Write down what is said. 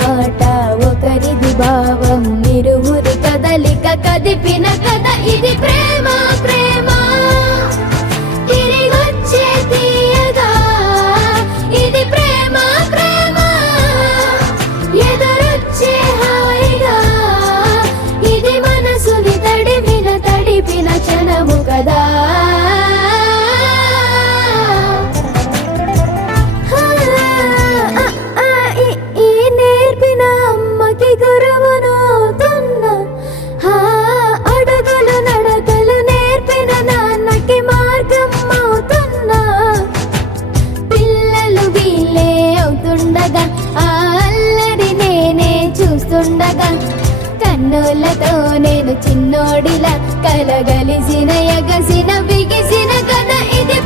మాట ఒకరిది భావం ఇరువురి కదలిక కదిపిన కథ ఇది ప్రేమ ప్రేమ తిరిగొచ్చే తీయగా ఇది ప్రేమ ప్రేమ ఎదురొచ్చే హాయిగా ఇది మనసుని తడిపిన క్షణము కదా నేర్పిన అమ్మకి గురువునవుతున్నా అడుగులు నడకలు నేర్పిన నాన్నకి మార్గం అవుతున్నా పిల్లలు వీళ్ళే అవుతుండగా ఆ అల్లరి నేనే చూస్తుండగా కన్నులతో నేను చిన్నోడిలా కలగలిసిన ఎగసిన బిగిసిన కథ ఇది